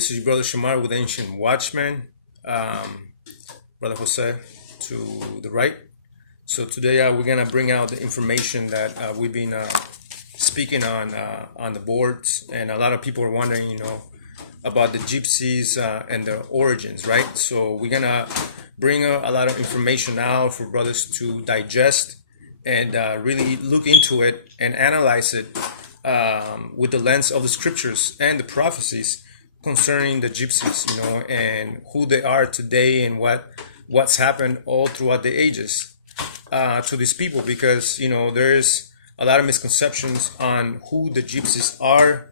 this is your brother Shamar with Ancient Watchman, brother Jose to the right. So today we're gonna bring out the information that we've been speaking on the boards, and a lot of people are wondering, about the Gypsies and their origins, right? So we're gonna bring a lot of information out for brothers to digest and really look into it and analyze it with the lens of the scriptures and the prophecies concerning the Gypsies, and who they are today and what's happened all throughout the ages to these people, because there's a lot of misconceptions on who the Gypsies are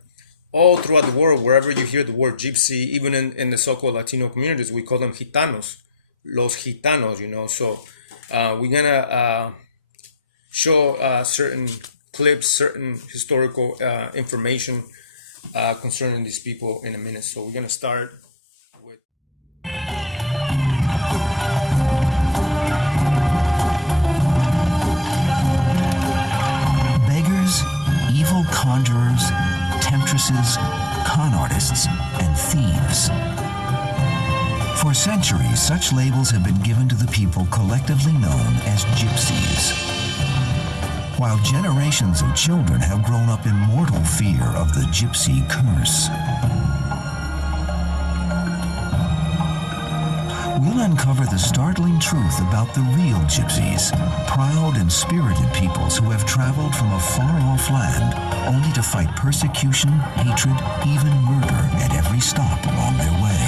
all throughout the world. Wherever you hear the word Gypsy, even in the so-called Latino communities, we call them Gitanos, los Gitanos, So we're gonna show certain clips, certain historical information concerning these people in a minute. So we're gonna start with beggars, evil conjurers, temptresses, con artists, and thieves. For centuries, such labels have been given to the people collectively known as Gypsies, while generations of children have grown up in mortal fear of the Gypsy curse. We'll uncover the startling truth about the real Gypsies, proud and spirited peoples who have traveled from a far-off land only to fight persecution, hatred, even murder at every stop along their way.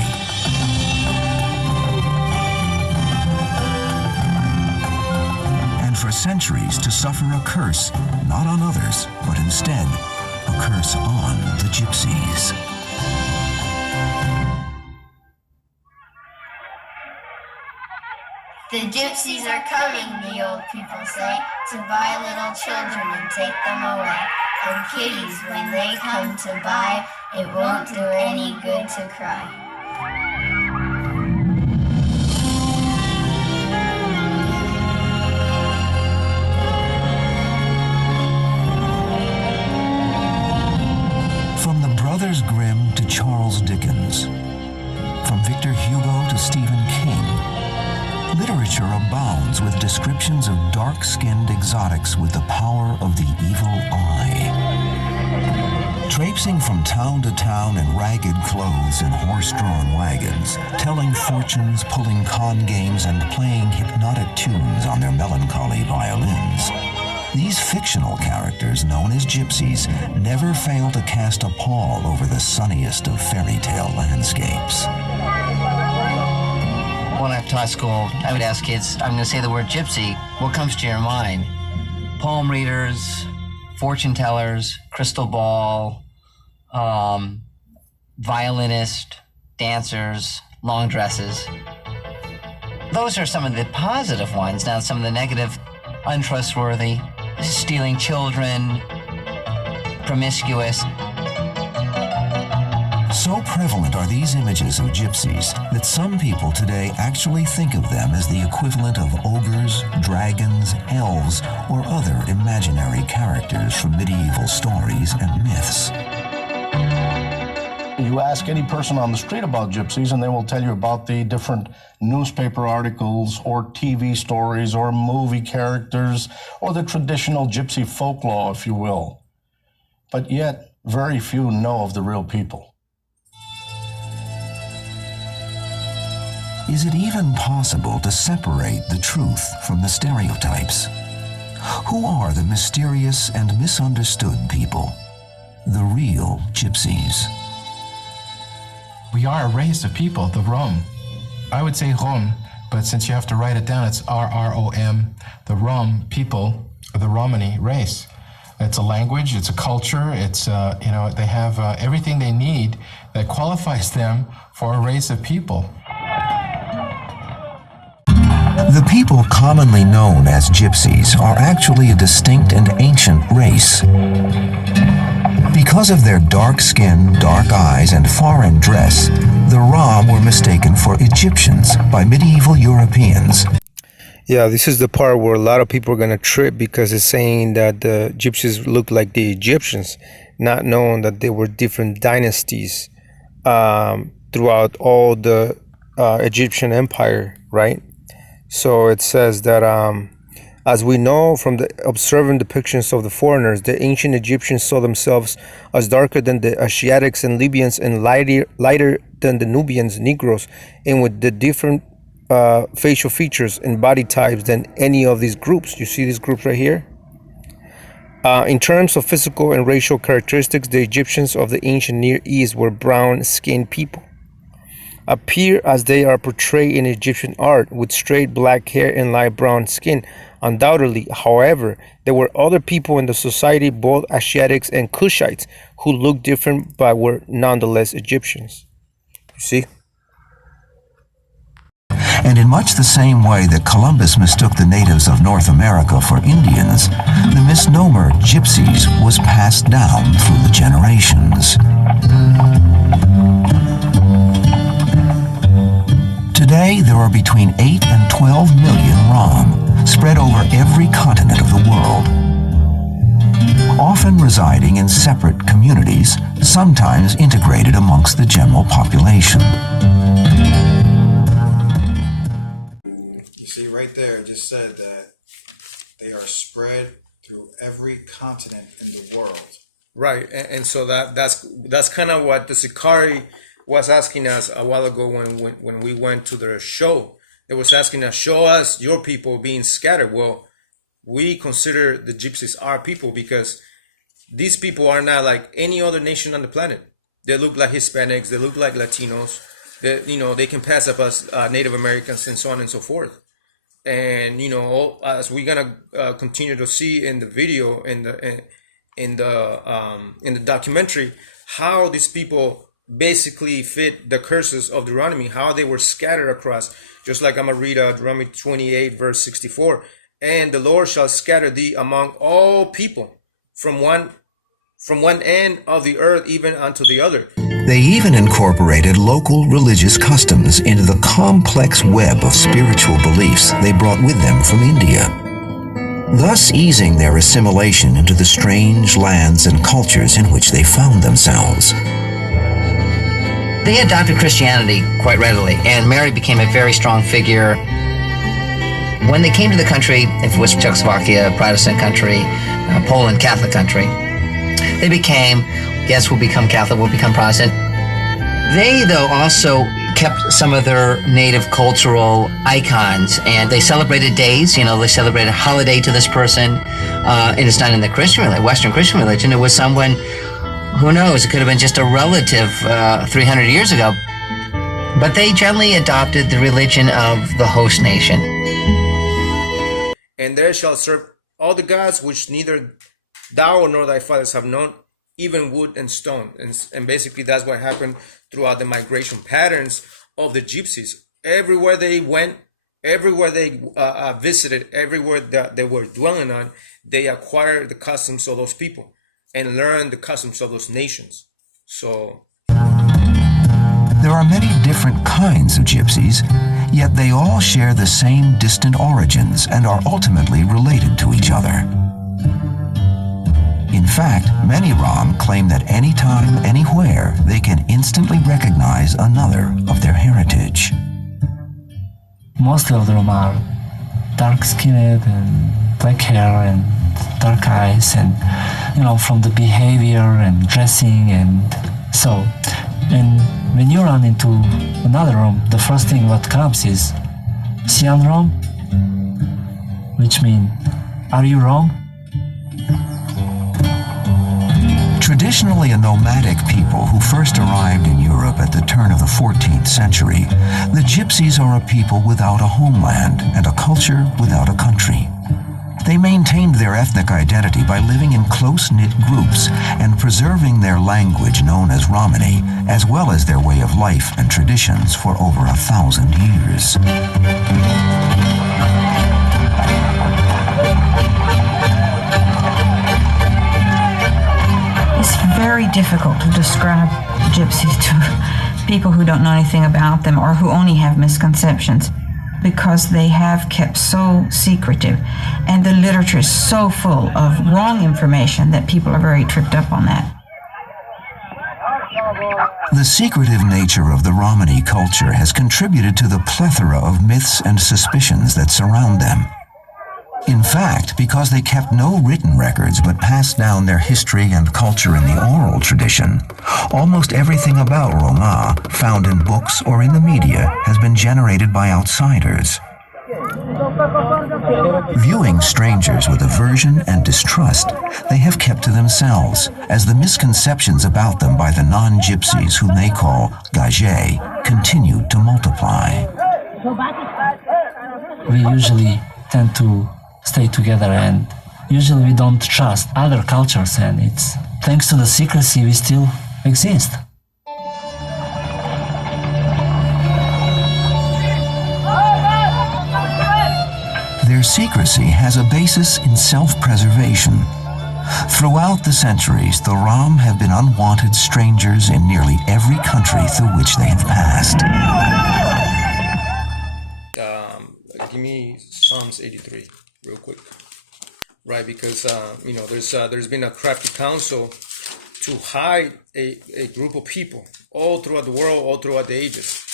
And for centuries to suffer a curse, not on others, but instead a curse on the Gypsies. The Gypsies are coming, the old people say, to buy little children and take them away. And kiddies, when they come to buy, it won't do any good to cry. From the Brothers Grimm to Charles Dickens, from Victor Hugo to Stephen King, literature abounds with descriptions of dark-skinned exotics with the power of the evil eye. Traipsing from town to town in ragged clothes and horse-drawn wagons, telling fortunes, pulling con games, and playing hypnotic tunes on their melancholy violins, these fictional characters, known as Gypsies, never fail to cast a pall over the sunniest of fairy tale landscapes. When I taught school, I would ask kids, I'm going to say the word gypsy, what comes to your mind? Palm readers, fortune tellers, crystal ball, violinist, dancers, long dresses. Those are some of the positive ones. Now, some of the negative, untrustworthy, stealing children, promiscuous. So prevalent are these images of Gypsies that some people today actually think of them as the equivalent of ogres, dragons, elves, or other imaginary characters from medieval stories and myths. You ask any person on the street about Gypsies and they will tell you about the different newspaper articles or TV stories or movie characters or the traditional Gypsy folklore, if you will. But yet, very few know of the real people. Is it even possible to separate the truth from the stereotypes? Who are the mysterious and misunderstood people? The real Gypsies. We are a race of people, the Rom. I would say Rom, but since you have to write it down, it's R-R-O-M. The Rom people, or the Romany race. It's a language, it's a culture, it's, they have everything they need that qualifies them for a race of people. The people commonly known as Gypsies are actually a distinct and ancient race. Because of their dark skin, dark eyes, and foreign dress, the Rom were mistaken for Egyptians by medieval Europeans. Yeah, this is the part where a lot of people are going to trip, because it's saying that the Gypsies look like the Egyptians, not knowing that they were different dynasties throughout all the Egyptian empire, right? So it says that as we know from the observant depictions of the foreigners, the ancient Egyptians saw themselves as darker than the Asiatics and Libyans and lighter than the Nubians, Negroes, and with the different facial features and body types than any of these groups. You see these groups right here? In terms of physical and racial characteristics, the Egyptians of the ancient Near East were brown-skinned people, appear as they are portrayed in Egyptian art, with straight black hair and light brown skin. Undoubtedly, however, there were other people in the society, both Asiatics and Cushites, who looked different but were nonetheless Egyptians. You see? And in much the same way that Columbus mistook the natives of North America for Indians, the misnomer Gypsies was passed down through the generations. Today, there are between 8 and 12 million Rom, spread over every continent of the world, often residing in separate communities, sometimes integrated amongst the general population. You see, right there, it just said that they are spread through every continent in the world. Right, and so that's kind of what the Sikari was asking us a while ago when we went to their show. They was asking us, show us your people being scattered. Well, we consider the Gypsies our people because these people are not like any other nation on the planet. They look like Hispanics, they look like Latinos, they can pass up as Native Americans and so on and so forth. And as we're gonna continue to see in the video, in the documentary, how these people basically fit the curses of Deuteronomy, how they were scattered across, just like I'm gonna read Deuteronomy 28 verse 64. And the Lord shall scatter thee among all people from one end of the earth even unto the other. They even incorporated local religious customs into the complex web of spiritual beliefs they brought with them from India, thus easing their assimilation into the strange lands and cultures in which they found themselves. They adopted Christianity quite readily, and Mary became a very strong figure. When they came to the country, if it was Czechoslovakia, Protestant country, Poland, Catholic country, they became, yes, we'll become Catholic, we'll become Protestant. They, though, also kept some of their native cultural icons, and they celebrated days, they celebrated a holiday to this person, and it's not in the Christian religion, Western Christian religion. It was someone, who knows, it could have been just a relative 300 years ago. But they generally adopted the religion of the host nation. And there shall serve all the gods which neither thou nor thy fathers have known, even wood and stone. And basically that's what happened throughout the migration patterns of the Gypsies. Everywhere they went, everywhere they visited, everywhere that they were dwelling on, they acquired the customs of those people and learned the customs of those nations. So there are many different kinds of Gypsies, yet they all share the same distant origins and are ultimately related to each other. In fact, many Rom claim that anytime, anywhere, they can instantly recognize another of their heritage. Most of them are dark-skinned and black hair and dark eyes, and from the behavior and dressing and so. And when you run into another Rom, the first thing what comes is Sian Rom, which means, are you wrong? Traditionally a nomadic people who first arrived in Europe at the turn of the 14th century, the Gypsies are a people without a homeland and a culture without a country. They maintained their ethnic identity by living in close-knit groups and preserving their language known as Romany, as well as their way of life and traditions for over 1,000 years. It's very difficult to describe Gypsies to people who don't know anything about them or who only have misconceptions, because they have kept so secretive, and the literature is so full of wrong information that people are very tripped up on that. The secretive nature of the Romany culture has contributed to the plethora of myths and suspicions that surround them. In fact, because they kept no written records but passed down their history and culture in the oral tradition, almost everything about Roma found in books or in the media has been generated by outsiders. Viewing strangers with aversion and distrust, they have kept to themselves, as the misconceptions about them by the non-gypsies, whom they call gage, continue to multiply. We usually tend to stay together, and usually we don't trust other cultures, and it's thanks to the secrecy we still exist. Their secrecy has a basis in self-preservation. Throughout the centuries, the Rom have been unwanted strangers in nearly every country through which they have passed. Give me Psalms 83 real quick. Right, because there's been a crafty counsel to hide a group of people all throughout the world, all throughout the ages.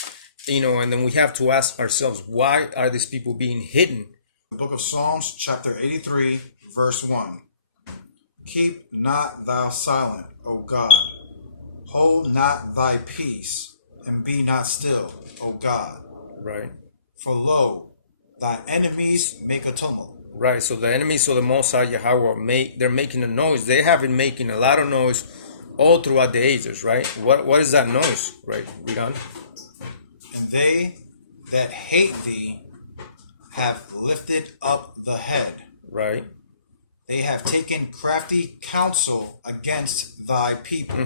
And then we have to ask ourselves, why are these people being hidden? The book of Psalms, chapter 83, verse 1. Keep not thou silent, O God. Hold not thy peace, and be not still, O God. Right. For lo, thy enemies make a tumult. Right, so the enemies of the Most High Yahweh, they're making a noise. They have been making a lot of noise all throughout the ages, right? What is that noise, right? Read on. And they that hate thee have lifted up the head. Right. They have taken crafty counsel against thy people,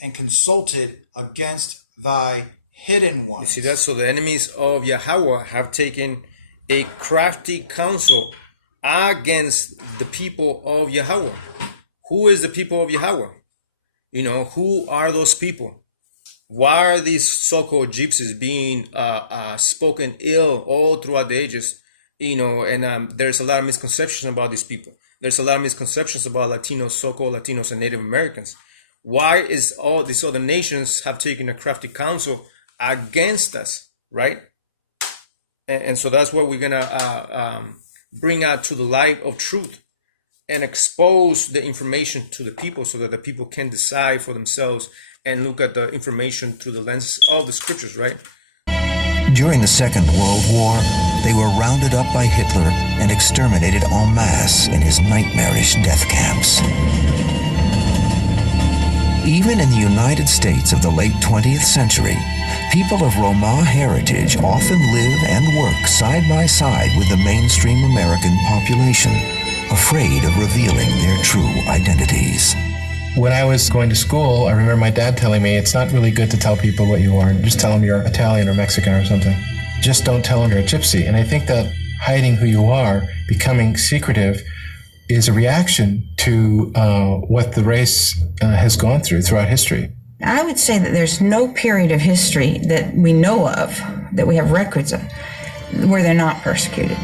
and consulted against thy hidden ones. You see that? So the enemies of Yahweh have taken a crafty counsel against the people of Yahweh. Who is the people of Yahweh? Who are those people? Why are these so-called gypsies being spoken ill all throughout the ages? And there's a lot of misconceptions about these people. There's a lot of misconceptions about Latinos, so-called Latinos and Native Americans. Why is all these other nations have taken a crafty counsel against us, right? And so that's what we're gonna bring out to the light of truth and expose the information to the people so that the people can decide for themselves and look at the information through the lens of the scriptures, right? During the Second World War, they were rounded up by Hitler and exterminated en masse in his nightmarish death camps. Even in the United States of the late 20th century, people of Roma heritage often live and work side by side with the mainstream American population, afraid of revealing their true identities. When I was going to school, I remember my dad telling me it's not really good to tell people what you are. Just tell them you're Italian or Mexican or something. Just don't tell them you're a gypsy. And I think that hiding who you are, becoming secretive, is a reaction to what the race has gone through throughout history. I would say that there's no period of history that we know of, that we have records of, where they're not persecuted.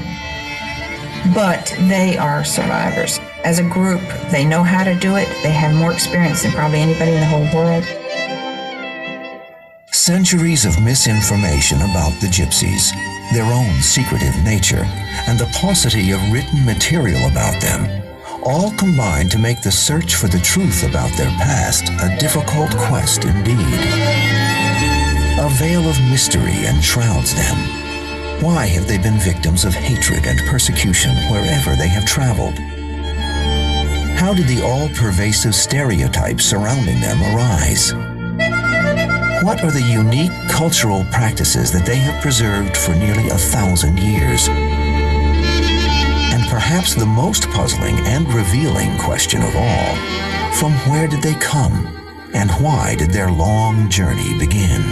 But they are survivors. As a group, they know how to do it. They have more experience than probably anybody in the whole world. Centuries of misinformation about the gypsies, their own secretive nature, and the paucity of written material about them, all combine to make the search for the truth about their past a difficult quest indeed. A veil of mystery enshrouds them. Why have they been victims of hatred and persecution wherever they have traveled? How did the all-pervasive stereotypes surrounding them arise? What are the unique cultural practices that they have preserved for nearly 1,000 years? And perhaps the most puzzling and revealing question of all, from where did they come, and why did their long journey begin?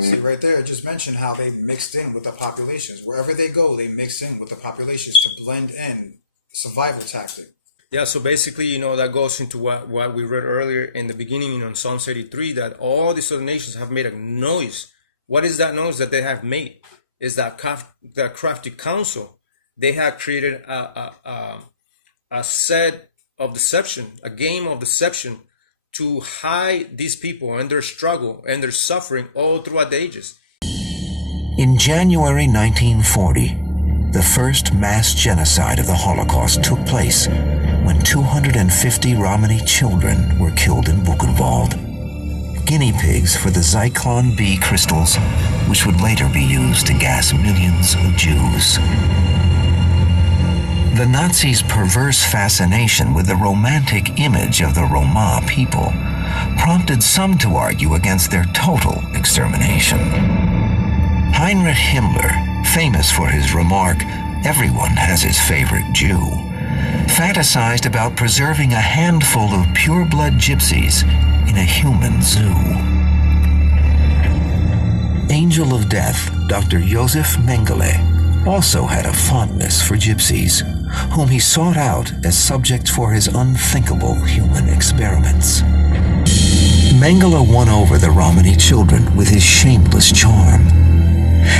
See, right there, I just mentioned how they mixed in with the populations. Wherever they go, they mix in with the populations to blend in. Survival tactic. Yeah, so basically, that goes into what we read earlier in the beginning, in Psalms 83, that all these other nations have made a noise. What is that noise that they have made? Is that crafty counsel. They have created a set of deception, a game of deception to hide these people and their struggle and their suffering all throughout the ages. In January 1940, the first mass genocide of the Holocaust took place when 250 Romany children were killed in Buchenwald, guinea pigs for the Zyklon B crystals, which would later be used to gas millions of Jews. The Nazis' perverse fascination with the romantic image of the Roma people prompted some to argue against their total extermination. Heinrich Himmler, famous for his remark, "Everyone has his favorite Jew," fantasized about preserving a handful of pure-blood gypsies in a human zoo. Angel of Death, Dr. Josef Mengele, also had a fondness for gypsies, whom he sought out as subjects for his unthinkable human experiments. Mengele won over the Romany children with his shameless charm.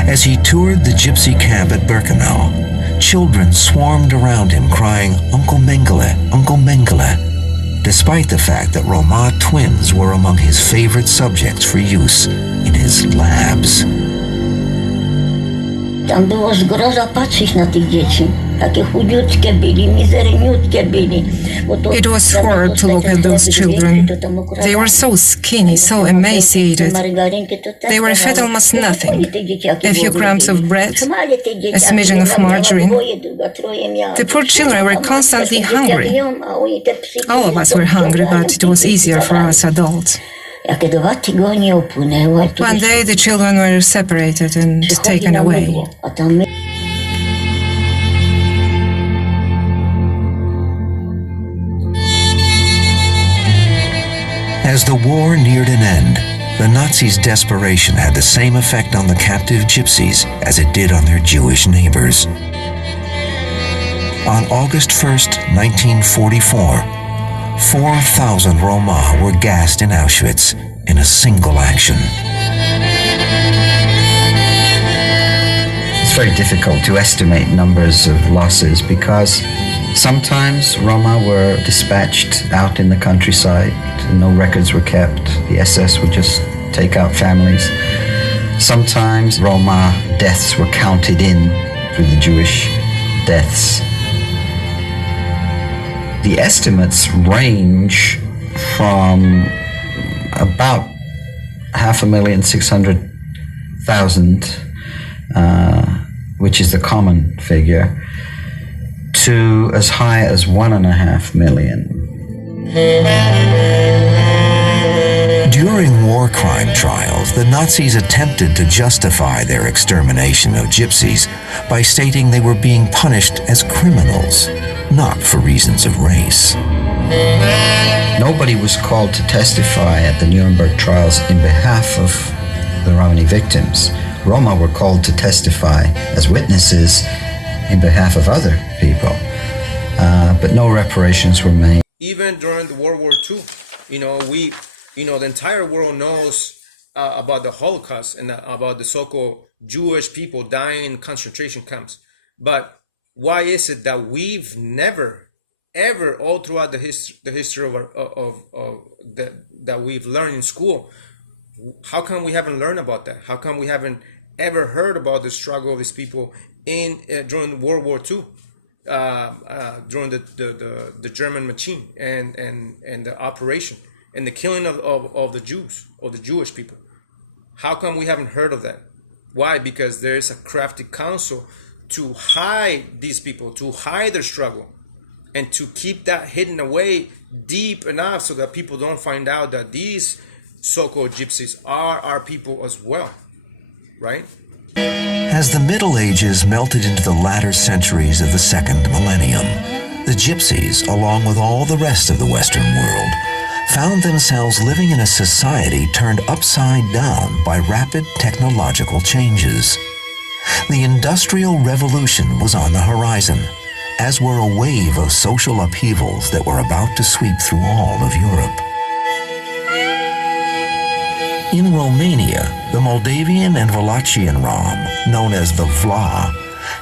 As he toured the gypsy camp at Birkenau, children swarmed around him crying, "Uncle Mengele, Uncle Mengele," despite the fact that Roma twins were among his favorite subjects for use in his labs. Tam było zgroza patrzeć na tych dzieci. Takie chudziutkie byli, mizerniutkie byli. It was hard to look at those children. They were so skinny, so emaciated. They were fed almost nothing. A few crumbs of bread, a smidgen of margarine. The poor children were constantly hungry. All of us were hungry, but it was easier for us adults. One day the children were separated and taken away. As the war neared an end, the Nazis' desperation had the same effect on the captive gypsies as it did on their Jewish neighbors. On August 1st, 1944, 4,000 Roma were gassed in Auschwitz in a single action. It's very difficult to estimate numbers of losses because sometimes Roma were dispatched out in the countryside, no records were kept, the SS would just take out families. Sometimes Roma deaths were counted in through the Jewish deaths. The estimates range from about 5,600,000, which is the common figure, to as high as 1.5 million. During war crime trials, the Nazis attempted to justify their extermination of gypsies by stating they were being punished as criminals, not for reasons of race. Nobody was called to testify at the Nuremberg trials in behalf of the Romany victims. Roma were called to testify as witnesses in behalf of other people, but no reparations were made. Even during the World War II, the entire world knows about the Holocaust and about the so-called Jewish people dying in concentration camps. But why is it that we've never, ever, all throughout the history that we've learned in school, how come we haven't learned about that? How come we haven't ever heard about the struggle of these people during World War II, during the German machine and the operation and the killing of the Jews, of the Jewish people? How come we haven't heard of that? Why? Because there is a crafty council to hide these people, to hide their struggle, and to keep that hidden away deep enough so that people don't find out that these so-called gypsies are our people as well, right? As the Middle Ages melted into the latter centuries of the second millennium, the gypsies, along with all the rest of the Western world, found themselves living in a society turned upside down by rapid technological changes. The Industrial Revolution was on the horizon, as were a wave of social upheavals that were about to sweep through all of Europe. In Romania, the Moldavian and Wallachian Rom, known as the Vla,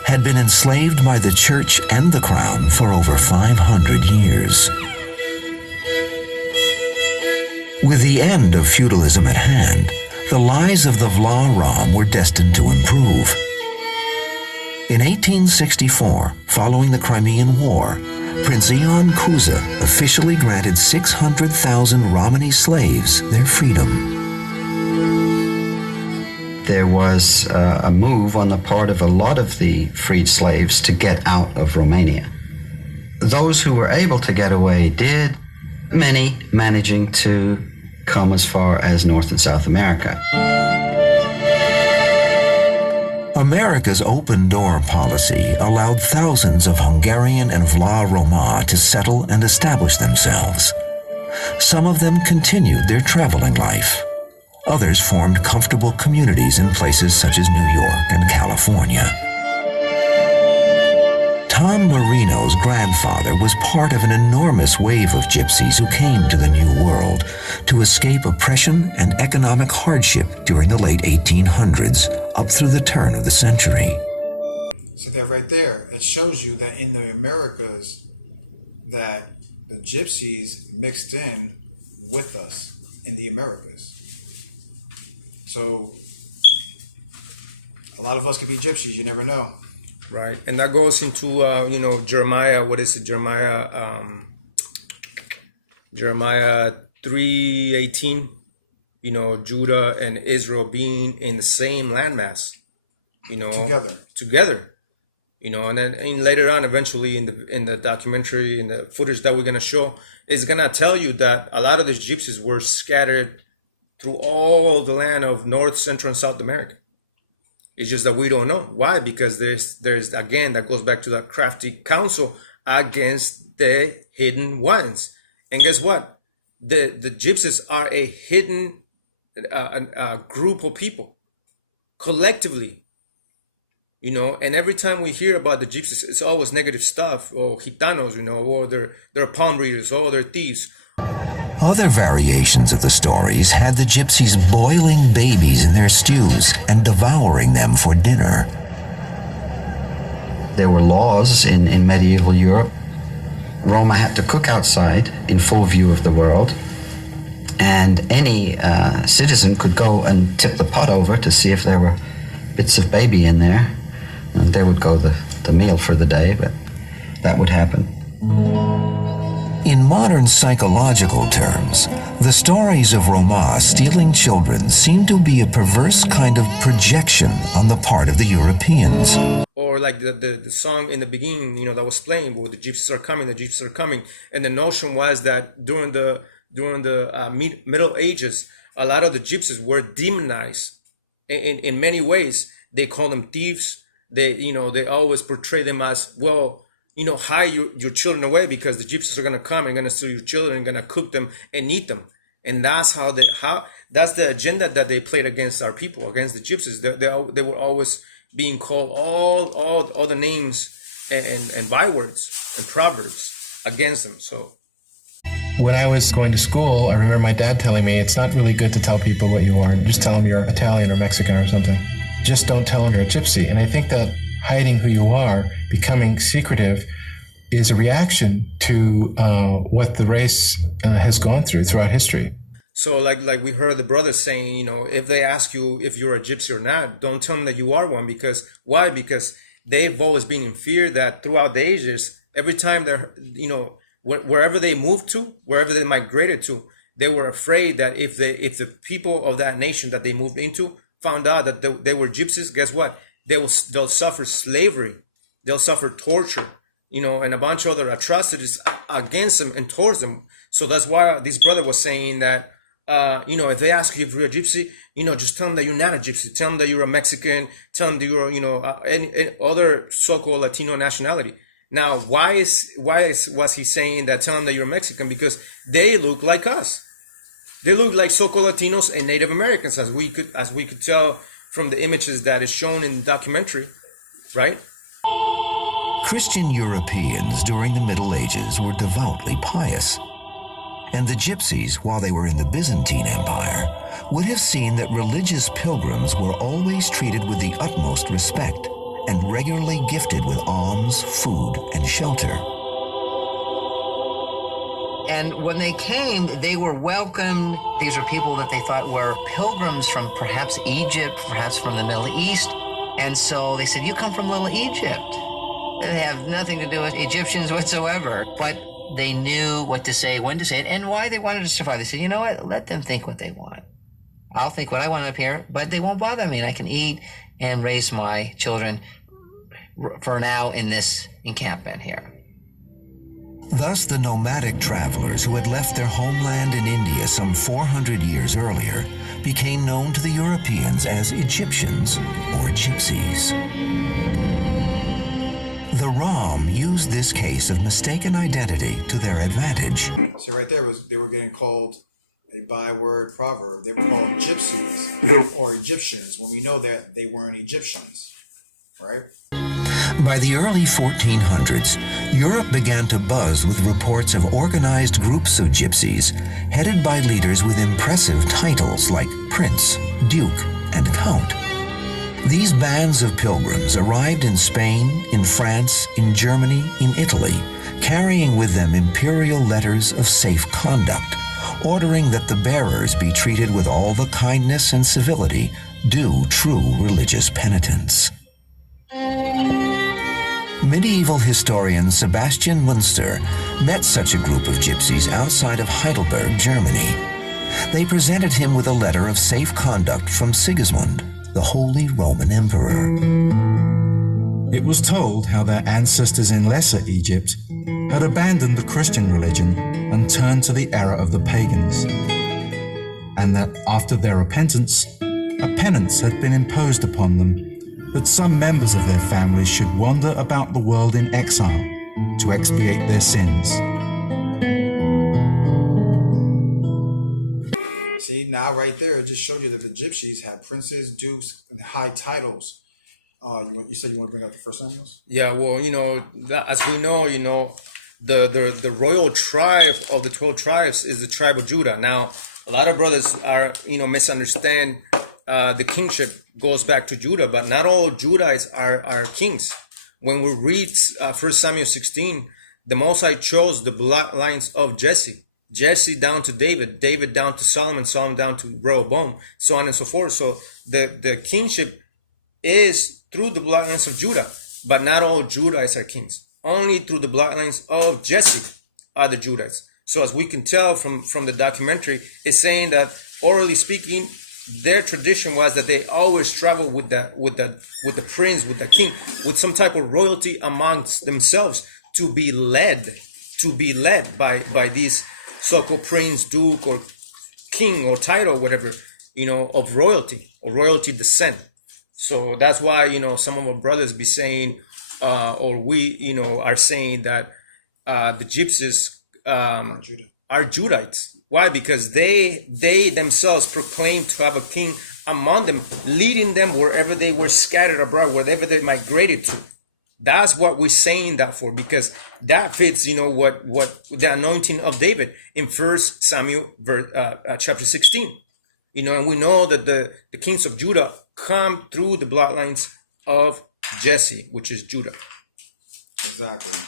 had been enslaved by the Church and the Crown for over 500 years. With the end of feudalism at hand, the lives of the Vla Rom were destined to improve. In 1864, following the Crimean War, Prince Ion Kuza officially granted 600,000 Romany slaves their freedom. There was a move on the part of a lot of the freed slaves to get out of Romania. Those who were able to get away did, many managing to come as far as North and South America. America's open-door policy allowed thousands of Hungarian and Vla Roma to settle and establish themselves. Some of them continued their traveling life. Others formed comfortable communities in places such as New York and California. Tom Marino's grandfather was part of an enormous wave of gypsies who came to the New World to escape oppression and economic hardship during the late 1800s, up through the turn of the century. So that right there, it shows you that in the Americas, that the gypsies mixed in with us in the Americas. So a lot of us could be gypsies, you never know. Right, and that goes into Jeremiah. What is it? Jeremiah 3:18. Judah and Israel being in the same landmass. Together. And then later on, eventually in the documentary, in the footage that we're gonna show, is gonna tell you that a lot of these gypsies were scattered through all the land of North, Central, and South America. It's just that we don't know. Why? Because there's again, that goes back to that crafty counsel against the hidden ones. And guess what? The gypsies are a hidden group of people, collectively. And every time we hear about the gypsies, it's always negative stuff, or gitanos, or they're palm readers, or they're thieves. Other variations of the stories had the gypsies boiling babies in their stews and devouring them for dinner. There were laws in medieval Europe. Roma had to cook outside in full view of the world, and any citizen could go and tip the pot over to see if there were bits of baby in there, and there would go the meal for the day, but that would happen. In modern psychological terms, the stories of Roma stealing children seem to be a perverse kind of projection on the part of the Europeans. Or like the song in the beginning, that was playing, where the gypsies are coming, and the notion was that during the Middle Ages, a lot of the gypsies were demonized in many ways. They call them thieves. They always portray them as, well, hide your children away, because the gypsies are going to come and going to steal your children and going to cook them and eat them. And that's that's the agenda that they played against our people, against the gypsies. They were always being called all the names and bywords and proverbs against them. So when I was going to school, I remember my dad telling me, it's not really good to tell people what you are. Just tell them you're Italian or Mexican or something. Just don't tell them you're a gypsy. And I think that hiding who you are, becoming secretive, is a reaction to what the race has gone throughout history. So like we heard the brothers saying, if they ask you if you're a gypsy or not, don't tell them that you are one. Because why? Because they've always been in fear that throughout the ages, every time they're, wherever they moved to, wherever they migrated to, they were afraid that if the people of that nation that they moved into found out that they were gypsies, guess what? They'll suffer slavery, they'll suffer torture, and a bunch of other atrocities against them and towards them. So that's why this brother was saying that, if they ask you if you're a gypsy, just tell them that you're not a gypsy. Tell them that you're a Mexican. Tell them that you're, any other so-called Latino nationality. Now, was he saying that? Tell them that you're Mexican, because they look like us. They look like so-called Latinos and Native Americans, as we could tell from the images that is shown in the documentary, right? Christian Europeans during the Middle Ages were devoutly pious. And the gypsies, while they were in the Byzantine Empire, would have seen that religious pilgrims were always treated with the utmost respect and regularly gifted with alms, food, and shelter. And when they came, they were welcomed. These were people that they thought were pilgrims from perhaps Egypt, perhaps from the Middle East. And so they said, you come from Little Egypt. They have nothing to do with Egyptians whatsoever. But they knew what to say, when to say it, and why they wanted to survive. They said, you know what, let them think what they want. I'll think what I want up here, but they won't bother me, and I can eat and raise my children for now in this encampment here. Thus, the nomadic travelers who had left their homeland in India some 400 years earlier became known to the Europeans as Egyptians or Gypsies. The Rom used this case of mistaken identity to their advantage. See, right there, they were getting called a byword proverb. They were called Gypsies or Egyptians when we know that they weren't Egyptians, right? By the early 1400s, Europe began to buzz with reports of organized groups of gypsies, headed by leaders with impressive titles like Prince, Duke, and Count. These bands of pilgrims arrived in Spain, in France, in Germany, in Italy, carrying with them imperial letters of safe conduct, ordering that the bearers be treated with all the kindness and civility due true religious penitents. Medieval historian Sebastian Münster met such a group of gypsies outside of Heidelberg, Germany. They presented him with a letter of safe conduct from Sigismund, the Holy Roman Emperor. It was told how their ancestors in Lesser Egypt had abandoned the Christian religion and turned to the error of the pagans, and that after their repentance, a penance had been imposed upon them that some members of their families should wander about the world in exile to expiate their sins. See, now right there, it just showed you that the Gypsies had princes, dukes, and high titles. You said you want to bring up the first animals? Yeah, well, as we know, the royal tribe of the 12 tribes is the tribe of Judah. Now, a lot of brothers are, misunderstand the kingship goes back to Judah, but not all Judahites are kings. When we read 1 Samuel 16, the Most High chose the bloodlines of Jesse down to David, David down to Solomon, Solomon down to Rehoboam, so on and so forth. So the kingship is through the bloodlines of Judah, but not all Judahites are kings. Only through the bloodlines of Jesse are the Judahites. So as we can tell from the documentary, it's saying that orally speaking, their tradition was that they always traveled with the prince, with the king, with some type of royalty amongst themselves to be led by these so-called prince, duke, or king, or title, whatever, of royalty or royalty descent. So that's why, some of our brothers be saying, or we, are saying that the Gypsies are Judahites. Why? Because they themselves proclaimed to have a king among them, leading them wherever they were scattered abroad, wherever they migrated to. That's what we're saying that for, because that fits, what the anointing of David in 1 Samuel chapter 16. And we know that the kings of Judah come through the bloodlines of Jesse, which is Judah. Exactly.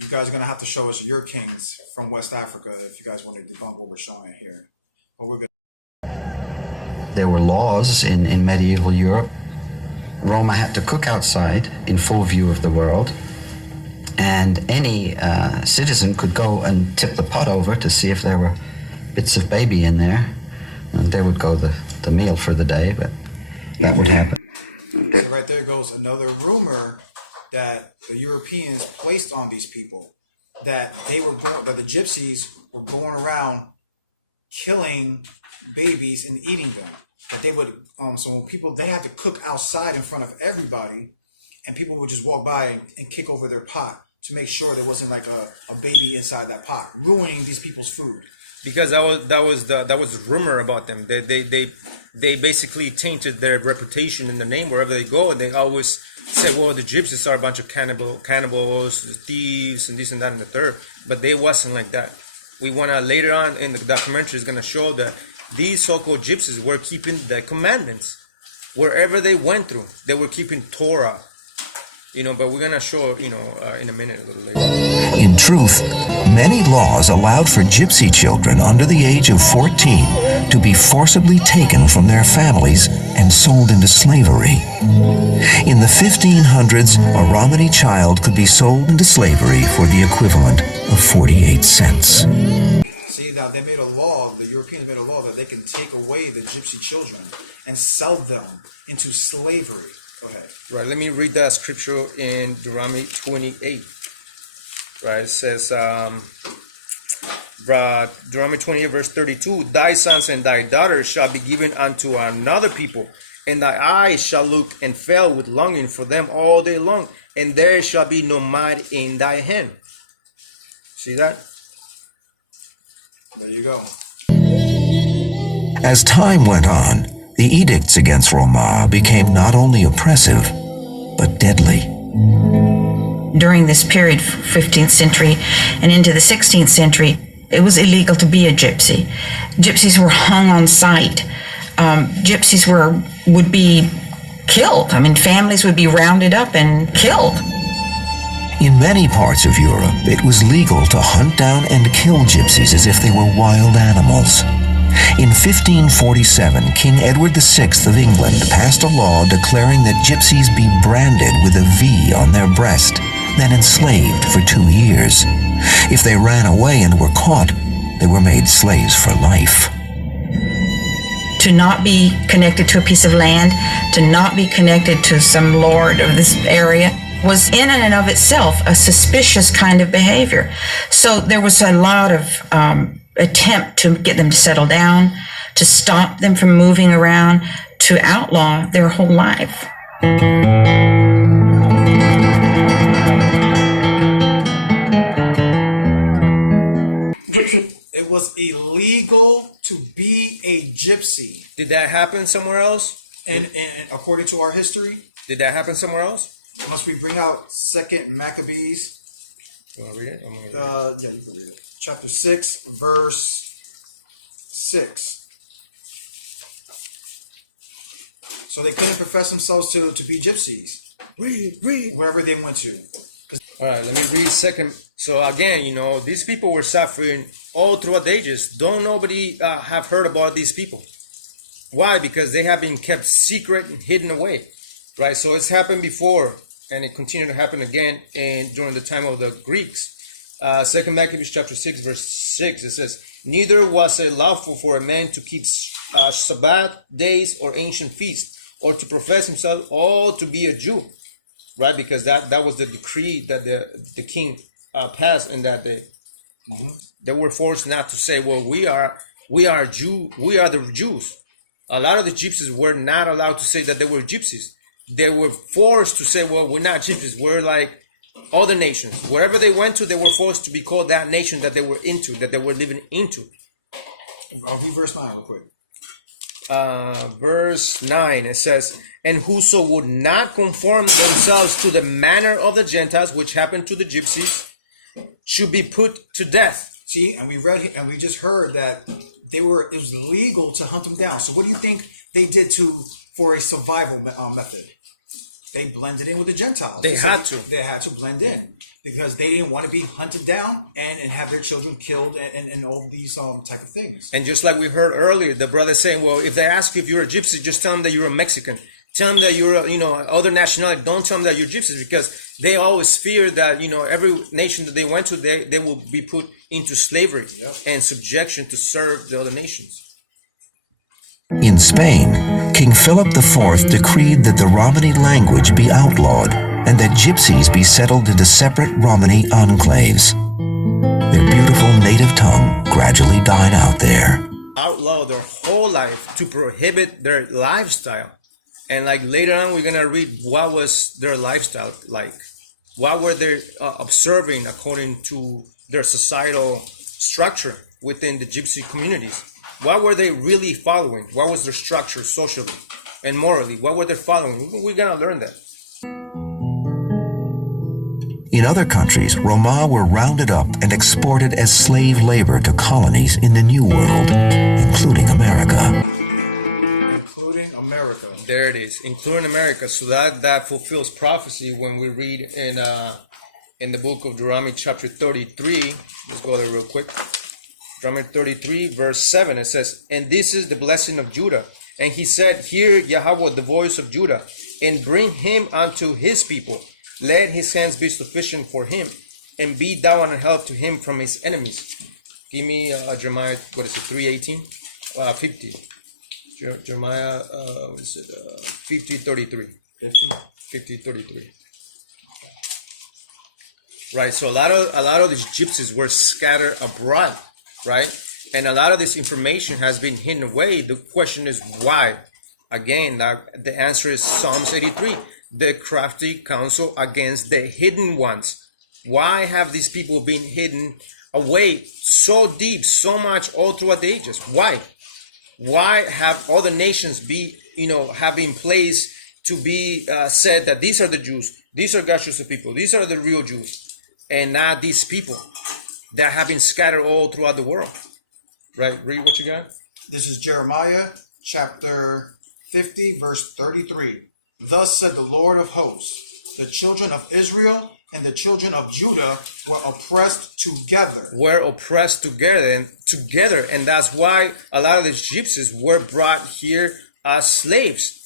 You guys are going to have to show us your kings from West Africa if you guys want to debunk what we're showing here. But we're going There were laws in medieval Europe. Roma had to cook outside in full view of the world, and any citizen could go and tip the pot over to see if there were bits of baby in there, and there would go the meal for the day, but that would happen. So right there goes another rumor that the Europeans placed on these people, that that the Gypsies were going around killing babies and eating them. That they would, so when people, they had to cook outside in front of everybody, and people would just walk by and kick over their pot to make sure there wasn't like a baby inside that pot, ruining these people's food. Because that was the rumor about them. They basically tainted their reputation and the name wherever they go, and they always said, well, the Gypsies are a bunch of cannibals, thieves, and this and that and the third. But they wasn't like that. We want to, later on in the documentary, is going to show that these so-called Gypsies were keeping the commandments wherever they went through. They were keeping Torah. but we're gonna show, in a minute, a little later. In truth, many laws allowed for gypsy children under the age of 14 to be forcibly taken from their families and sold into slavery. In the 1500s, a Romany child could be sold into slavery for the equivalent of 48 cents. See, now they made a law, the Europeans made a law that they can take away the gypsy children and sell them into slavery. Go ahead. Right, let me read that scripture in Deuteronomy 28. Right, it says, Deuteronomy 28, verse 32, thy sons and thy daughters shall be given unto another people, and thy eyes shall look and fail with longing for them all day long, and there shall be no might in thy hand. See that? There you go. As time went on, the edicts against Roma became not only oppressive, but deadly. During this period, 15th century and into the 16th century, it was illegal to be a gypsy. Gypsies were hung on sight. Gypsies would be killed. Families would be rounded up and killed. In many parts of Europe, it was legal to hunt down and kill gypsies as if they were wild animals. In 1547, King Edward VI of England passed a law declaring that gypsies be branded with a V on their breast, then enslaved for 2 years. If they ran away and were caught, they were made slaves for life. To not be connected to a piece of land, to not be connected to some lord of this area, was in and of itself a suspicious kind of behavior. So there was a lot of attempt to get them to settle down, to stop them from moving around, to outlaw their whole life. It was illegal to be a gypsy. Did that happen somewhere else? And according to our history, did that happen somewhere else? Must we bring out 2 Maccabees? You want to read it? I'm gonna read it. Yeah, you can read it. Chapter 6, verse 6. So they couldn't profess themselves to be gypsies. Read. Wherever they went to. All right, let me read second. So again, these people were suffering all throughout the ages. Don't nobody have heard about these people. Why? Because they have been kept secret and hidden away. Right, so it's happened before, and it continued to happen again during the time of the Greeks. 2 Maccabees chapter 6, verse 6, it says, neither was it lawful for a man to keep Sabbath days or ancient feasts, or to profess himself all to be a Jew. Right, because that was the decree that the king passed, and that they were forced not to say, well, we are the Jews. A lot of the gypsies were not allowed to say that they were gypsies. They were forced to say, well, we're not gypsies, we're like other nations. Wherever they went to, they were forced to be called that nation that they were into, that they were living into. I'll read verse 9 real quick. Verse 9, it says, and whoso would not conform themselves to the manner of the Gentiles, which happened to the gypsies, should be put to death. See, and we read and we just heard that it was legal to hunt them down. So what do you think they did for a survival method? They blended in with the Gentiles. They had to blend in because they didn't want to be hunted down and have their children killed and all these type of things. And just like we heard earlier, the brother saying, well, if they ask you if you're a gypsy, just tell them that you're a Mexican. Tell them that you're other nationality. Don't tell them that you're gypsies, because they always fear that, every nation that they went to, they will be put into slavery and subjection to serve the other nations. In Spain, King Philip IV decreed that the Romany language be outlawed and that gypsies be settled into separate Romany enclaves. Their beautiful native tongue gradually died out there. Outlaw their whole life to prohibit their lifestyle. And like later on, we're going to read what was their lifestyle like. What were they observing according to their societal structure within the gypsy communities? What were they really following? What was their structure socially and morally? What were they following? We're going to learn that. In other countries, Roma were rounded up and exported as slave labor to colonies in the New World, including America. There it is, including America. So that fulfills prophecy when we read in the book of Deuteronomy chapter 33. Let's go there real quick. Deuteronomy 33 verse 7, it says, and this is the blessing of Judah. And he said, hear Yahweh the voice of Judah, and bring him unto his people. Let his hands be sufficient for him, and be thou an help to him from his enemies. Give me Jeremiah, what is it, 3:18? 50. Jeremiah, what is it, 50:33. 50:33. Right, so a lot of these gypsies were scattered abroad, right? And a lot of this information has been hidden away. The question is why? Again, the answer is Psalms 83. The crafty counsel against the hidden ones. Why have these people been hidden away so deep, so much all throughout the ages? Why? Why have other nations have been placed to be said that these are the Jews, these are God's chosen people, these are the real Jews, and not these people that have been scattered all throughout the world? Right, read what you got. This is Jeremiah chapter 50, verse 33. Thus said the Lord of hosts, the children of Israel and the children of Judah were oppressed together. And that's why a lot of these gypsies were brought here as slaves.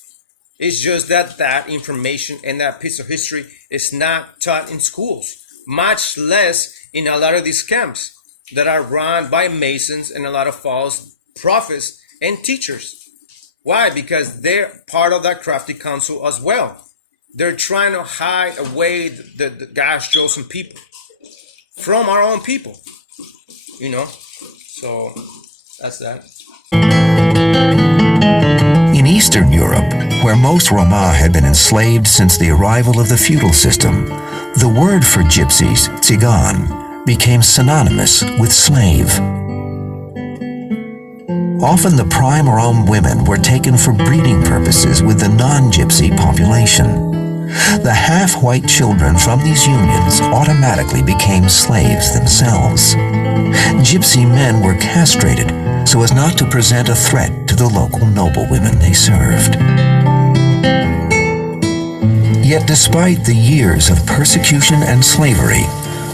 It's just that information and that piece of history is not taught in schools, much less in a lot of these camps that are run by Masons and a lot of false prophets and teachers. Why? Because they're part of that crafty council as well. They're trying to hide away the God's chosen people from our own people. So that's that. In Eastern Europe, where most Roma had been enslaved since the arrival of the feudal system, the word for gypsies, Tsigan, became synonymous with slave. Often the prime Rom women were taken for breeding purposes with the non-gypsy population. The half-white children from these unions automatically became slaves themselves. Gypsy men were castrated so as not to present a threat to the local noblewomen they served. Yet despite the years of persecution and slavery,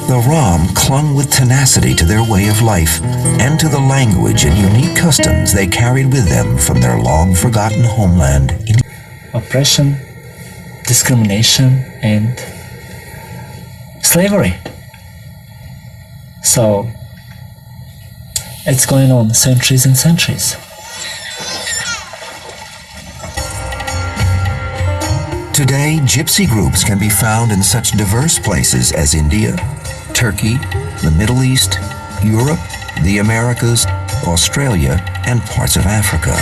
the Rom clung with tenacity to their way of life and to the language and unique customs they carried with them from their long-forgotten homeland. Oppression, discrimination, and slavery. So it's going on centuries and centuries. Today, gypsy groups can be found in such diverse places as India, Turkey, the Middle East, Europe, the Americas, Australia, and parts of Africa.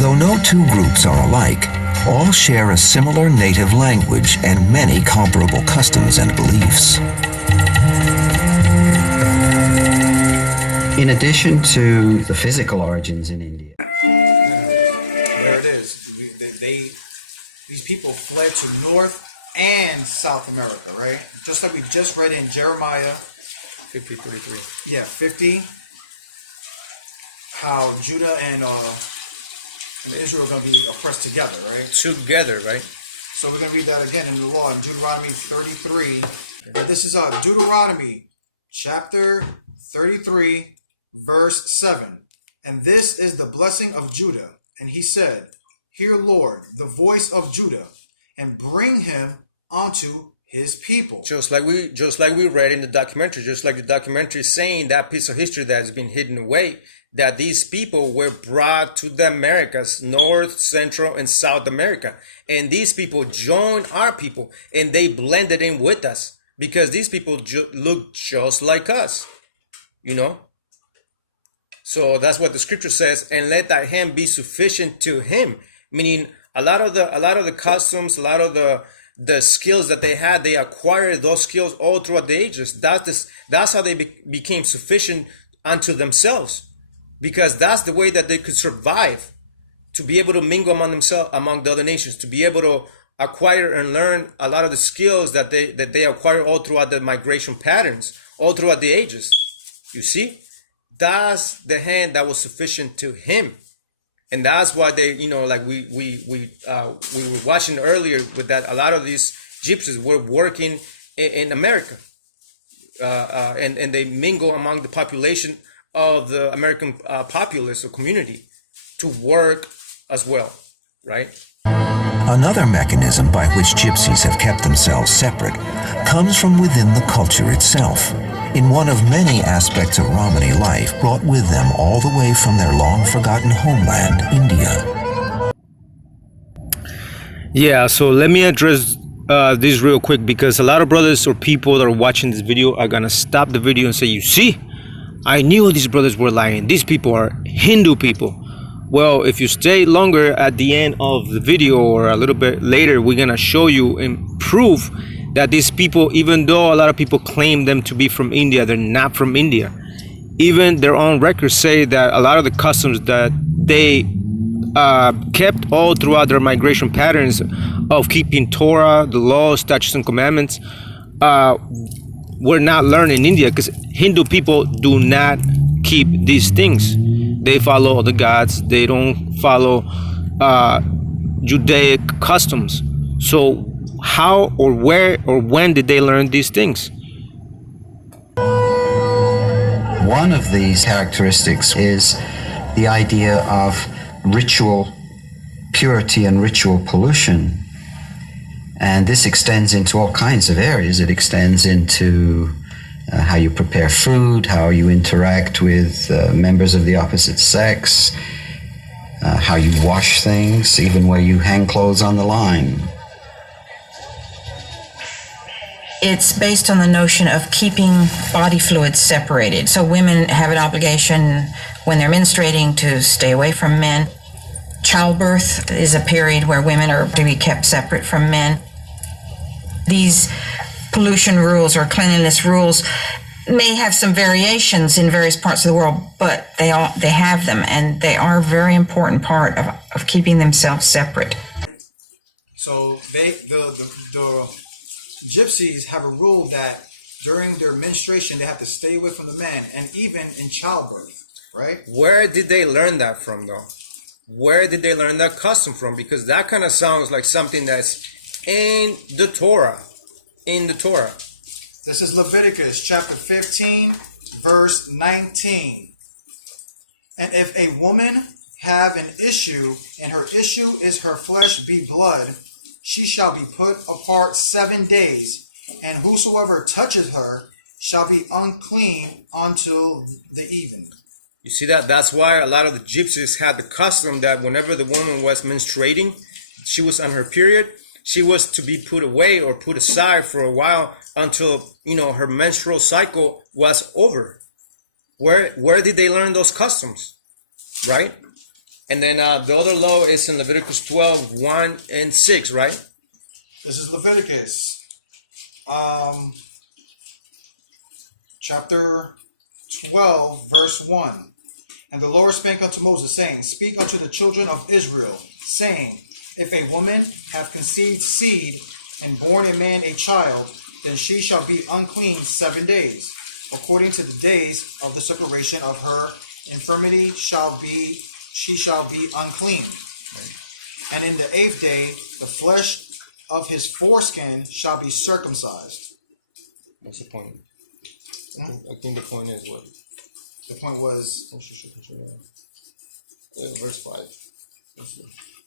Though no two groups are alike, all share a similar native language and many comparable customs and beliefs. In addition to the physical origins in India, There it is. These people fled to North and South America, right? Just like we just read in Jeremiah 50:33. Yeah, 50. How Judah and Israel are going to be oppressed together, right? Together, right? So we're going to read that again in the law in Deuteronomy 33. And this is Deuteronomy chapter 33, verse 7. And this is the blessing of Judah. And he said, hear, Lord, the voice of Judah, and bring him unto his people. Just like we read in the documentary, just like the documentary is saying that piece of history that has been hidden away, that these people were brought to the Americas, North, Central, and South America. And these people joined our people, and they blended in with us, because these people look just like us, So that's what the scripture says, and let thy hand be sufficient to him. Meaning a lot of the customs, a lot of the skills that they had, they acquired those skills all throughout the ages. That's how they became sufficient unto themselves, because that's the way that they could survive, to be able to mingle among the other nations, to be able to acquire and learn a lot of the skills that they acquired all throughout the migration patterns, all throughout the ages. You see, that's the hand that was sufficient to him. And that's why they, like we were watching earlier with that, a lot of these gypsies were working in America, and they mingle among the population of the American populace or community to work as well, right? Another mechanism by which gypsies have kept themselves separate comes from within the culture itself, in one of many aspects of Romany life brought with them all the way from their long-forgotten homeland, India. Yeah, so let me address this real quick, because a lot of brothers or people that are watching this video are gonna stop the video and say, you see, I knew these brothers were lying. These people are Hindu people. Well, if you stay longer at the end of the video or a little bit later, we're gonna show you and prove that these people, even though a lot of people claim them to be from India, they're not from India. Even their own records say that a lot of the customs that they kept all throughout their migration patterns of keeping Torah, the laws, statutes, and commandments, were not learned in India, because Hindu people do not keep these things. They follow the gods. They don't follow Judaic customs. So how or where or when did they learn these things? One of these characteristics is the idea of ritual purity and ritual pollution. And this extends into all kinds of areas. It extends into how you prepare food, how you interact with members of the opposite sex, how you wash things, even where you hang clothes on the line. It's based on the notion of keeping body fluids separated. So women have an obligation when they're menstruating to stay away from men. Childbirth is a period where women are to be kept separate from men. These pollution rules or cleanliness rules may have some variations in various parts of the world, but they have them, and they are a very important part of keeping themselves separate. So the gypsies have a rule that during their menstruation they have to stay away from the men, and even in childbirth, right? Where did they learn that from, though? Where did they learn that custom from? Because that kind of sounds like something that's in the Torah. In the Torah. This is Leviticus chapter 15, verse 19. And if a woman have an issue, and her issue is her flesh be blood, she shall be put apart 7 days, and whosoever toucheth her shall be unclean until the even. You see that? That's why a lot of the gypsies had the custom that whenever the woman was menstruating, she was on her period, she was to be put away or put aside for a while until, her menstrual cycle was over. Where did they learn those customs? Right? And then the other law is in Leviticus 12, 1 and 6, right? This is Leviticus chapter 12, verse 1. And the Lord spake unto Moses, saying, Speak unto the children of Israel, saying, If a woman have conceived seed and born a man a child, then she shall be unclean 7 days. According to the days of the separation of her infirmity she shall be unclean. And in the 8th day the flesh of his foreskin shall be circumcised. What's the point? I think the point is what? The point was verse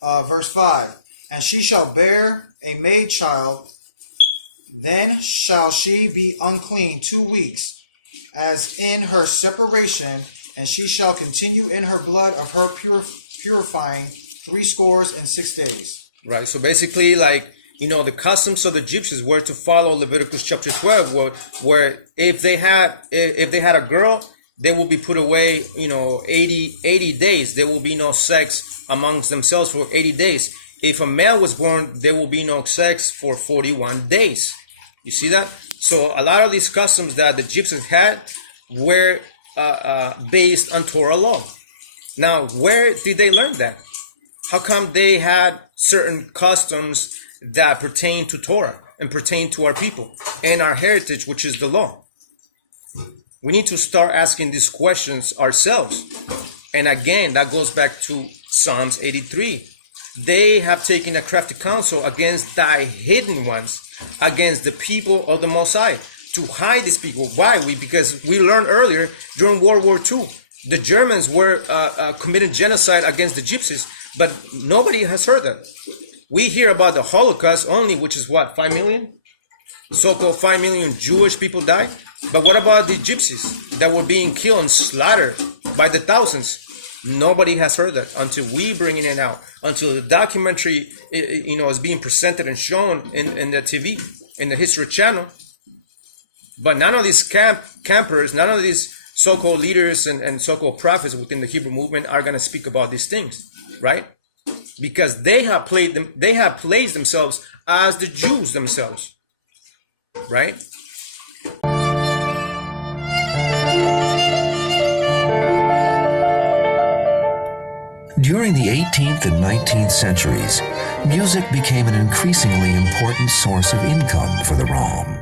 5. Verse 5. And she shall bear a maid child, then shall she be unclean 2 weeks, as in her separation, and she shall continue in her blood of her purifying 66 days. Right. So basically, the customs of the Gypsies were to follow Leviticus chapter 12, where if they had a girl, they will be put away, 80 days. There will be no sex amongst themselves for 80 days. If a male was born, there will be no sex for 41 days. You see that? So a lot of these customs that the Gypsies had were based on Torah law. Now, where did they learn that? How come they had certain customs that pertain to Torah and pertain to our people and our heritage, which is the law? We need to start asking these questions ourselves. And again, that goes back to Psalms 83. They have taken a crafty counsel against thy hidden ones, against the people of the Most High, to hide these people. Why? Because we learned earlier during World War II, the Germans were committing genocide against the Gypsies, but nobody has heard that. We hear about the Holocaust only, which is what, 5 million? So-called 5 million Jewish people died. But what about the Gypsies that were being killed and slaughtered by the thousands? Nobody has heard that until we bring it out, until the documentary, is being presented and shown in the TV, in the History Channel. But none of these campers, none of these so-called leaders and so-called prophets within the Hebrew movement are going to speak about these things, right? Because they have placed themselves as the Jews themselves, right? During the 18th and 19th centuries, music became an increasingly important source of income for the Rom.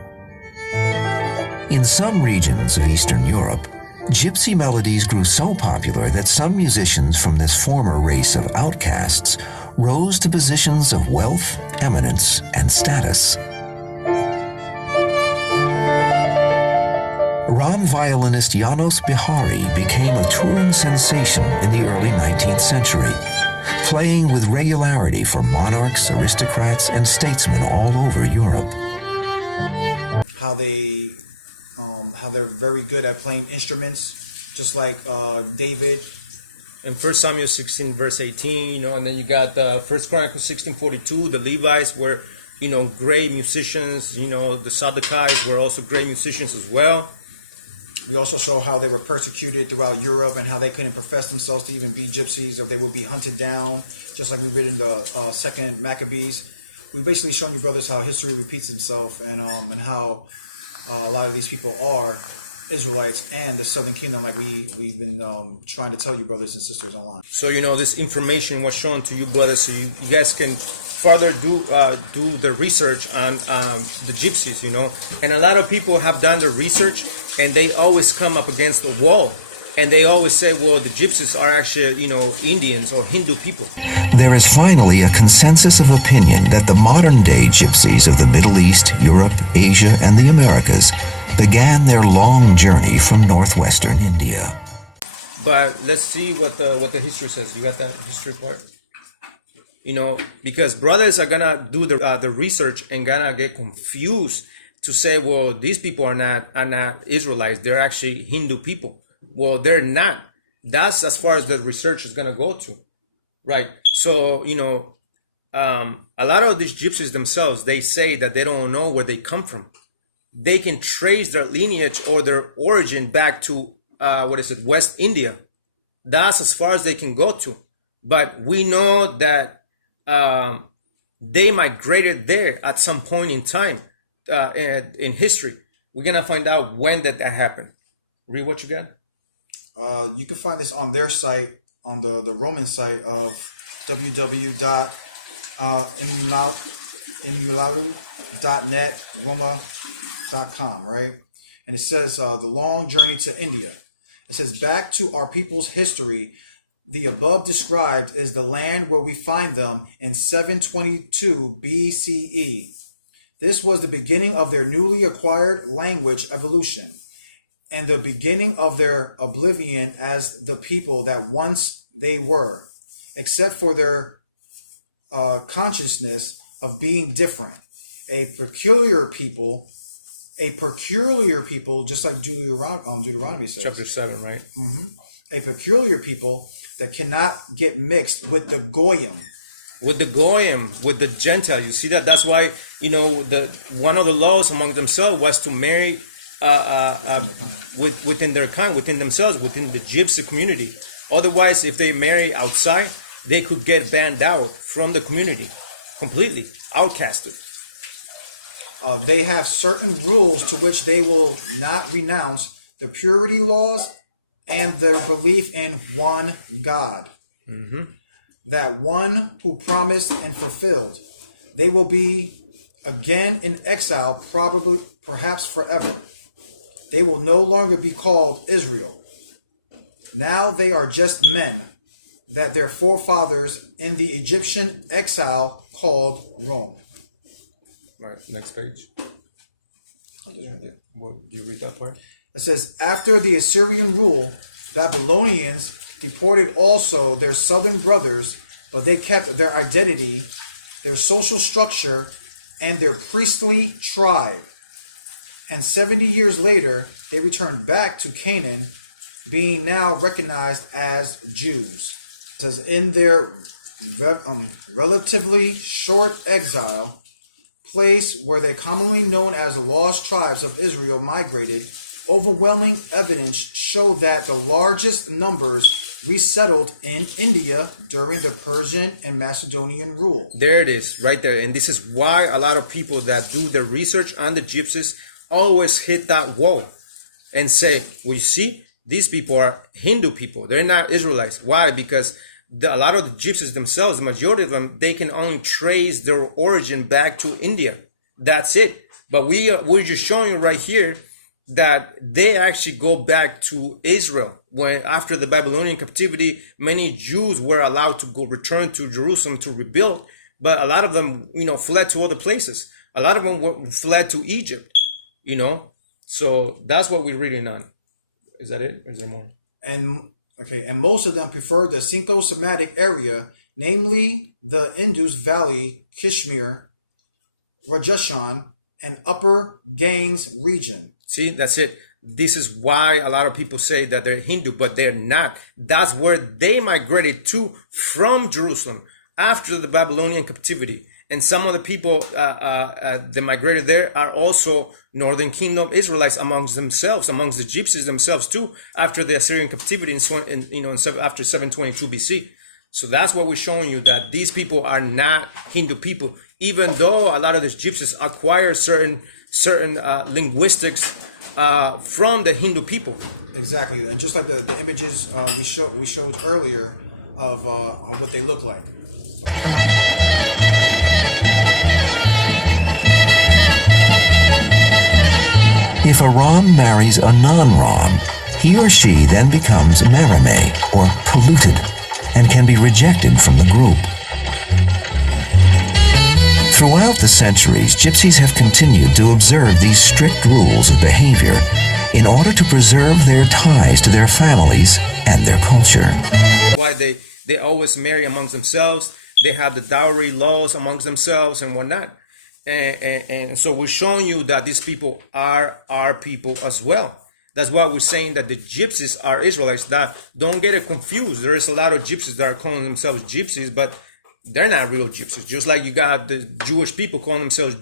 In some regions of Eastern Europe, gypsy melodies grew so popular that some musicians from this former race of outcasts rose to positions of wealth, eminence, and status. Rom violinist Janos Bihari became a touring sensation in the early 19th century, playing with regularity for monarchs, aristocrats, and statesmen all over Europe. How they're very good at playing instruments, just like David. In 1 Samuel 16, verse 18, and then you got 1 Chronicles 16:42, the Levites were, great musicians. The Sadducees were also great musicians as well. We also show how they were persecuted throughout Europe and how they couldn't profess themselves to even be gypsies, or they would be hunted down, just like we read in the Second Maccabees. We've basically shown you, brothers, how history repeats itself, and how a lot of these people are Israelites and the Southern Kingdom, like we've been trying to tell you, brothers and sisters, online. So this information was shown to you, brothers, so you guys can further do the research on the Gypsies, and a lot of people have done the research, and they always come up against the wall, and they always say, well, the Gypsies are actually Indians or Hindu people. There is finally a consensus of opinion that the modern-day Gypsies of the Middle East, Europe, Asia, and the Americas began their long journey from northwestern India. But let's see what the history says. You got that history part? Because brothers are gonna do the research and gonna get confused to say, well, these people are not Israelites. They're actually Hindu people. Well, they're not. That's as far as the research is gonna go to, right? So a lot of these Gypsies themselves, they say that they don't know where they come from. They can trace their lineage or their origin back to West India. That's as far as they can go to. But we know that they migrated there at some point in time in history. We're gonna find out when that happened. Read what you got. You can find this on their site, on the Roman site of www.imulalu.net, Roma.com, right? And it says the long journey to India. It says, back to our people's history, the above described is the land where we find them in 722 BCE. This was the beginning of their newly acquired language evolution, and the beginning of their oblivion as the people that once they were, except for their consciousness of being different. A peculiar people, just like Deuteronomy says. Chapter 7, right? Mm-hmm. A peculiar people that cannot get mixed with the Goyim. With the Goyim, with the Gentile. You see that? That's why, one of the laws among themselves was to marry within their kind, within themselves, within the Gypsy community. Otherwise, if they marry outside, they could get banned out from the community, completely outcasted. They have certain rules to which they will not renounce: the purity laws and their belief in one God. Mm-hmm. That one who promised and fulfilled. They will be again in exile, perhaps forever. they will no longer be called Israel. Now they are just men that their forefathers in the Egyptian exile called Rome. Right, next page. What, do you read that part? It says, after the Assyrian rule, Babylonians deported also their southern brothers, but they kept their identity, their social structure, and their priestly tribe. And 70 years later, they returned back to Canaan, being now recognized as Jews. It says, in their relatively short exile, place where they commonly known as the lost tribes of Israel migrated, overwhelming evidence showed that the largest numbers resettled in India during the Persian and Macedonian rule. There it is, right there. And this is why a lot of people that do their research on the Gypsies always hit that wall and say, well, you see, these people are Hindu people. They're not Israelites. Why? Because a lot of the Gypsies themselves, the majority of them, they can only trace their origin back to India. That's it. But we're just showing you right here that they actually go back to Israel. When after the Babylonian captivity, many Jews were allowed to go return to Jerusalem to rebuild, but a lot of them, fled to other places. A lot of them fled to Egypt, So that's what we're reading on. Is that it? Or is there more? And most of them preferred the Sinto-Semitic area, namely the Indus Valley, Kashmir, Rajasthan, and Upper Ganges region. See, that's it. This is why a lot of people say that they're Hindu, but they're not. That's where they migrated to from Jerusalem after the Babylonian captivity. And some of the people that migrated there are also Northern Kingdom Israelites amongst themselves, amongst the Gypsies themselves too, after the Assyrian captivity after 722 BC. So that's what we're showing you, that these people are not Hindu people, even though a lot of these Gypsies acquire certain linguistics from the Hindu people. Exactly, and just like the images we showed earlier of what they look like. If a Rom marries a non-Rom, he or she then becomes marame, or polluted, and can be rejected from the group. Throughout the centuries, Gypsies have continued to observe these strict rules of behavior in order to preserve their ties to their families and their culture. Why they always marry amongst themselves. They have the dowry laws amongst themselves and whatnot. And so we're showing you that these people are our people as well. That's why we're saying that the Gypsies are Israelites. That don't get it confused. There is a lot of Gypsies that are calling themselves Gypsies, but they're not real Gypsies. Just like you got the Jewish people calling themselves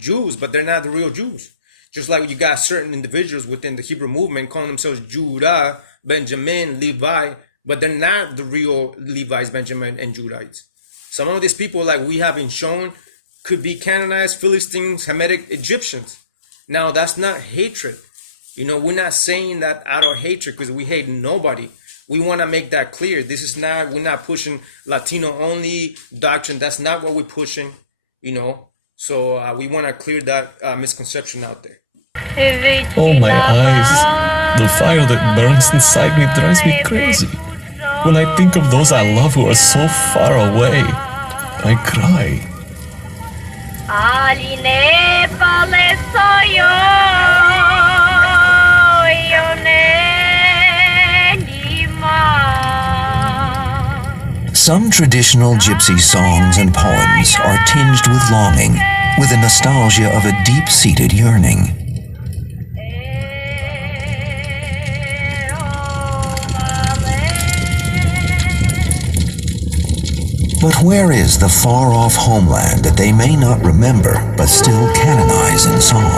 Jews, but they're not the real Jews. Just like you got certain individuals within the Hebrew movement calling themselves Judah, Benjamin, Levi, but they're not the real Levites, Benjamin, and Judites. Some of these people, like we have been shown, could be Canaanite, Philistines, Hamitic, Egyptians. Now, that's not hatred. We're not saying that out of hatred because we hate nobody. We want to make that clear. We're not pushing Latino-only doctrine. That's not what we're pushing, So we want to clear that misconception out there. Oh, my eyes. The fire that burns inside me drives me crazy. When I think of those I love who are so far away, I cry. Some traditional Gypsy songs and poems are tinged with longing, with a nostalgia of a deep-seated yearning. But where is the far-off homeland that they may not remember, but still canonize in song?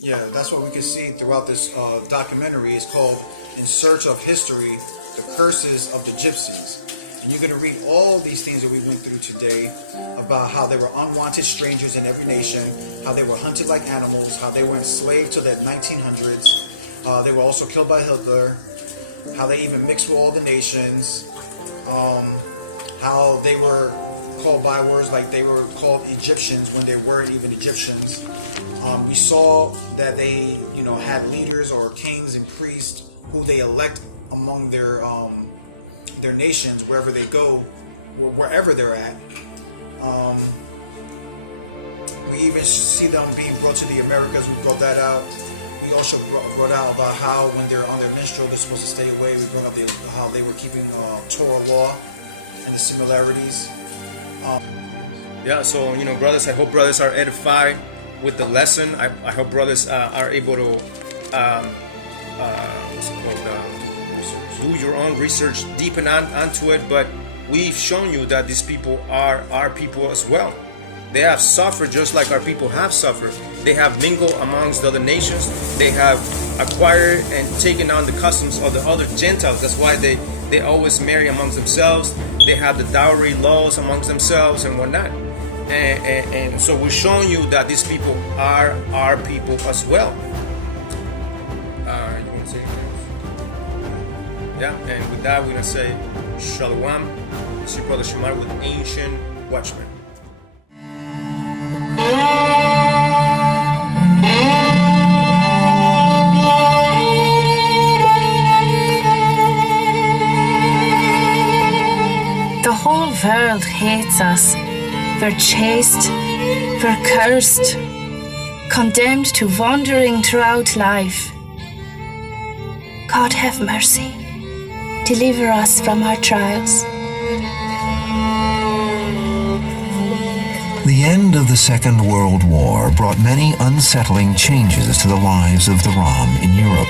Yeah, that's what we can see throughout this documentary. It's called In Search of History, The Curses of the Gypsies. And you're going to read all these things that we went through today about how they were unwanted strangers in every nation, how they were hunted like animals, how they were enslaved to the 1900s. They were also killed by Hitler. How they even mixed with all the nations, how they were called bywords like they were called Egyptians when they weren't even Egyptians, We saw that they, had leaders or kings and priests who they elect among their nations, wherever they go, wherever they're at. We even see them being brought to the Americas. We brought that out. We also brought out about how when they're on their menstrual, they're supposed to stay away. We brought up how they were keeping Torah law and the similarities. So, brothers, I hope brothers are edified with the lesson. I hope brothers are able to do your own research, deepen onto it. But we've shown you that these people are our people as well. They have suffered just like our people have suffered. They have mingled amongst the other nations. They have acquired and taken on the customs of the other Gentiles. That's why they always marry amongst themselves. They have the dowry laws amongst themselves and whatnot. And so we're showing you that these people are our people as well. You want to say anything else? Yeah, and with that, we're going to say Shalom. It's your brother Shamar with Ancient Watchmen. The whole world hates us. We're chased, we're cursed, condemned to wandering throughout life. God have mercy. Deliver us from our trials. The end of the Second World War brought many unsettling changes to the lives of the Rom in Europe.